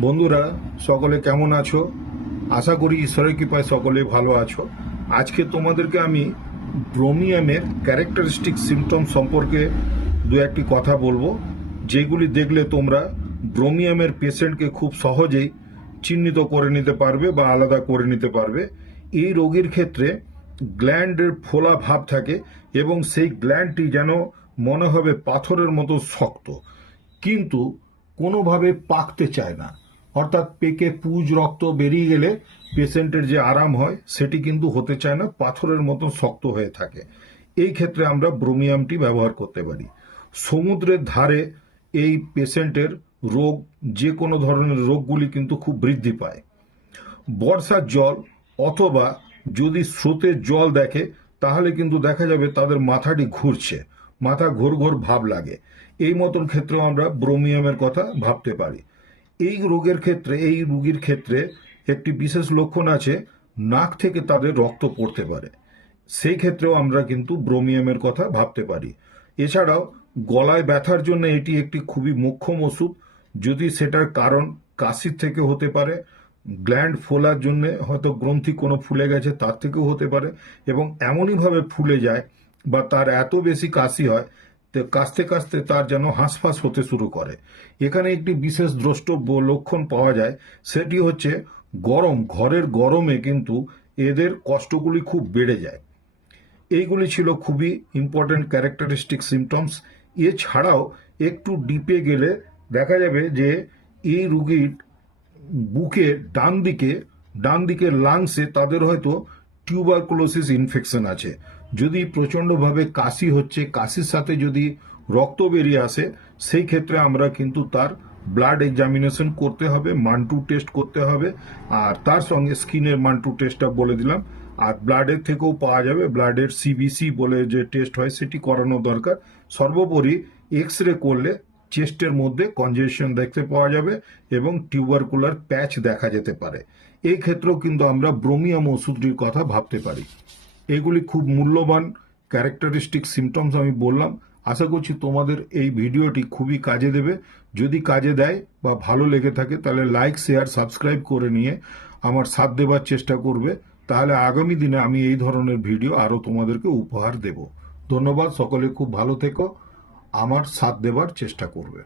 বন্ধুরা, সকলে কেমন আছো? আশা করি ঈশ্বরের কৃপায় সকলে ভালো আছো। আজকে তোমাদেরকে আমি ব্রোমিয়ামের ক্যারেক্টারিস্টিক সিমটম সম্পর্কে দু একটি কথা বলবো, যেগুলি দেখলে তোমরা ব্রোমিয়ামের পেশেন্টকে খুব সহজেই চিহ্নিত করে নিতে পারবে বা আলাদা করে নিতে পারবে। এই রোগীর ক্ষেত্রে গ্ল্যান্ডের ফোলা ভাব থাকে এবং সেই গ্ল্যান্ডটি যেন মনে হবে পাথরের মতো শক্ত, কিন্তু কোনোভাবে পাকতে চায় না। অর্থাৎ পেকে পুজ রক্ত বেরিয়ে গেলে পেশেন্টের যে আরাম হয় সেটি কিন্তু হতে চায় না, পাথরের মতো শক্ত হয়ে থাকে। এই ক্ষেত্রে আমরা ব্রোমিয়ামটি ব্যবহার করতে পারি। সমুদ্রের ধারে এই পেশেন্টের রোগ, যে কোনো ধরনের রোগগুলি কিন্তু খুব বৃদ্ধি পায়। বর্ষার জল অথবা যদি স্রোতের জল দেখে তাহলে কিন্তু দেখা যাবে তাদের মাথাটি ঘুরছে, মাথা ঘোর ঘোর ভাব লাগে। এই মতন ক্ষেত্রে আমরা ব্রোমিয়ামের কথা ভাবতে পারি। এই রোগীর ক্ষেত্রে একটি বিশেষ লক্ষণ আছে, নাক থেকে তাদের রক্ত পড়তে পারে। সেই ক্ষেত্রেও আমরা কিন্তু ব্রোমিয়ামের কথা ভাবতে পারি। এছাড়াও গলায় ব্যথার জন্য এটি একটি খুবই মোক্ষম ওষুধ। যদি সেটার কারণ কাশির থেকে হতে পারে, গ্ল্যান্ড ফোলার জন্য হয়তো গ্রন্থি কোনো ফুলে গেছে তার থেকেও হতে পারে, এবং এমনইভাবে ফুলে যায় বা তার এত বেশি কাশি হয় তো কাশতে কাশতে তার যেন হাঁসফাঁস হতে শুরু করে। এখানে একটি বিশেষ দ্রষ্টব্য লক্ষণ পাওয়া যায়, সেটি হচ্ছে ঘরের গরমে কিন্তু এদের কষ্টগুলি খুব বেড়ে যায়। এইগুলি ছিল খুবই ইম্পর্ট্যান্ট ক্যারেক্টারিস্টিক সিমটমস। এছাড়াও একটু ডিপে গেলে দেখা যাবে যে এই রুগীর বুকে ডান দিকে লাংসে তাদের হয়তো টিউবারকুলোসিস ইনফেকশন আছে। যদি প্রচণ্ডভাবে কাশি হচ্ছে, কাশির সাথে যদি রক্ত বেরিয়ে আসে, সেই ক্ষেত্রে আমরা কিন্তু তার ব্লাড এক্সামিনেশন করতে হবে, মান্টু টেস্ট করতে হবে, আর তার সঙ্গে স্কিনের মান্টু টেস্টটা বলে দিলাম। আর ব্লাডের থেকেও পাওয়া যাবে, ব্লাডের সিবিসি বলে যে টেস্ট হয় সেটি করানো দরকার। সর্বোপরি এক্স রে করলে চেস্টের মধ্যে কনজেশন দেখতে পাওয়া যাবে এবং টিউবারকুলার প্যাচ দেখা যেতে পারে। এই ক্ষেত্রেও কিন্তু আমরা ব্রোমিয়াম ওষুধটির কথা ভাবতে পারি। এগুলি খুব মূল্যবান ক্যারেক্টারিস্টিক সিমটমস আমি বললাম। আশা করছি তোমাদের এই ভিডিওটি খুবই কাজে দেবে। যদি কাজে দেয় বা ভালো লেগে থাকে তাহলে লাইক, শেয়ার, সাবস্ক্রাইব করে নিয়ে আমার সাথ দেবার চেষ্টা করবে। তাহলে আগামী দিনে আমি এই ধরনের ভিডিও আরও তোমাদেরকে উপহার দেব। ধন্যবাদ, সকলে খুব ভালো থেকো, আমার সাথ দেবার চেষ্টা করবে।